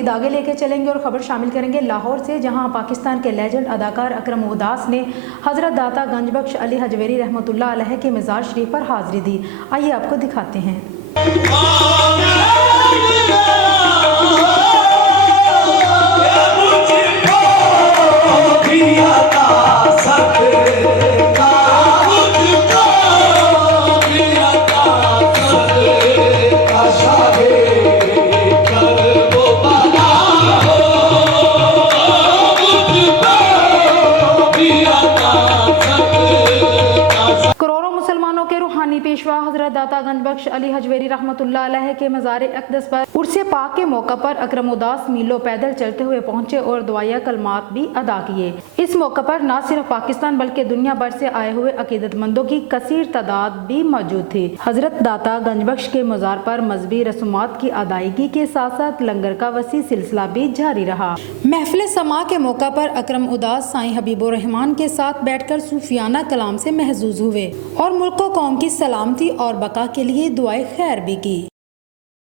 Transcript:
मजीद आगे लेके चलेंगे और खबर शामिल करेंगे लाहौर से, जहां पाकिस्तान के लेजेंड अदाकार अकरम उदास ने हजरत दाता गंजबख्श अली हजवेरी रहमतुल्लाह अलैह के मज़ार शरीफ पर हाज़िरी दी। आइए आपको दिखाते हैं। पेशवा हजरत दाता गंजबख्श अली हजवेरी रहमतुल्लाह अलैह के मज़ार अक़दस पर उर्से पाक के मौका पर अकरम उदास मीलों पैदल चलते हुए पहुंचे और दुआया कलमात भी अदा किए। इस मौका पर न सिर्फ पाकिस्तान बल्कि दुनिया भर से आए हुए अकीदतमंदों की कसीर तादाद भी मौजूद थी। हजरत दाता गंजबख्श के मज़ार पर मजहबी रसूमात की अदायगी के साथ साथ लंगर का वसी सिलसिला भी जारी रहा। महफिल समा के मौका पर अकरम उदास साईं हबीबुर रहमान के साथ बैठकर सूफियाना कलाम से महजूज हुए और मुल्क व कौम की सलामती और बका के लिए दुआए खैर भी की।